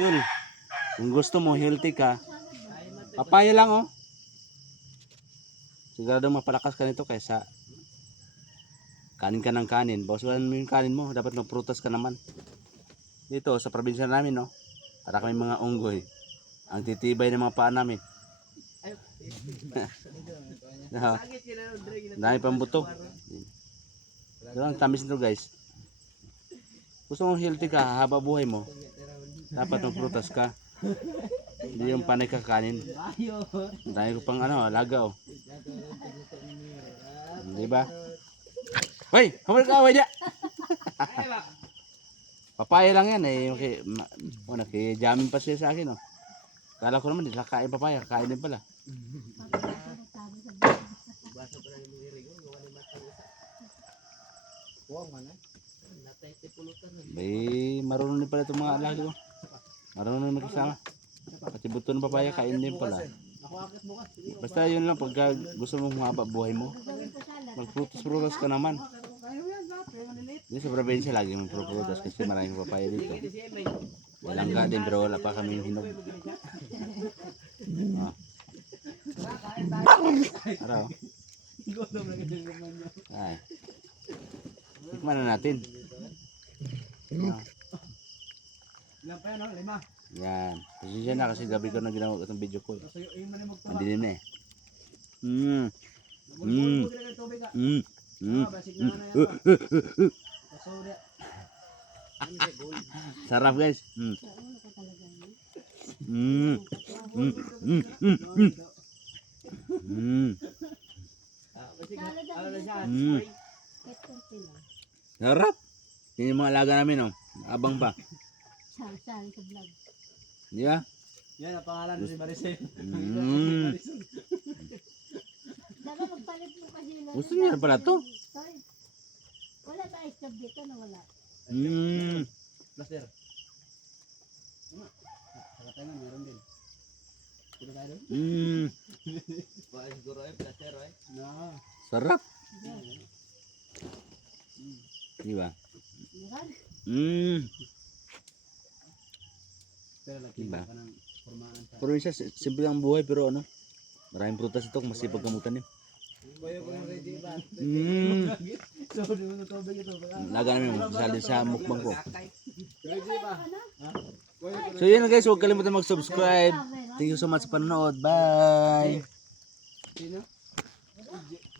Dul, kung gusto mo healthy ka, papaya lang oh. Sigurado mapalakas ka nito kaysa kanin ka ng kanin. Bawasan mo yung kanin mo, dapat magprutas ka naman. Dito sa probinsya namin no, para kami mga unggoy. Ang titibay ng mga paa namin. Dami pang buto. Ito ang tamis nito guys. Gusto mong healthy ka, haba buhay mo, dapat magprutas ka. Hindi yung panay kakanin. Dahil ko pang alaga oh. Di ba? Hoy, hamar ka away niya. Papaya lang yan eh. Nakijamin pa siya sa akin oh. Kala ko naman di kain papaya, kain din pala. Bay, marunong din pala itong mga alaga ko. Marunong din magkasama. Pati buto ng papaya, kain din pala. Basta yun lang, pagka gusto mong mahaba buhay mo, magprutas-prutas ka naman. Dito sa probinsya lagi mong prutas kasi maraming papaya dito. Walang ka din pero wala pa kami yung hinog. Araw. Ay. Tikman na natin. Yan. Pasensya na kasi gabi ko na ginawa itong video call. Andilim na eh. Sarap guys. Sarap. Yan yung mga alaga namin oh. Abang pa. Sal-sal sa vlog. Di ba? Yan ang pangalan ni Maricel. Dapat magpalit mo kasi na. Gusto niya pala to. Wala ba ice cream dito na wala? Plaster. Sa katangan meron din. Puro tayo doon? Bakit siguro ay plaster ay? No. Sarap. Di ba? Diba? Pero isa simple ang buhay pero maraming prutas ito kung masipag kamutan yun. Laga namin masali sa mukbang ko. So yun guys, huwag kalimutan mag-subscribe. Thank you so much sa panonood. Bye!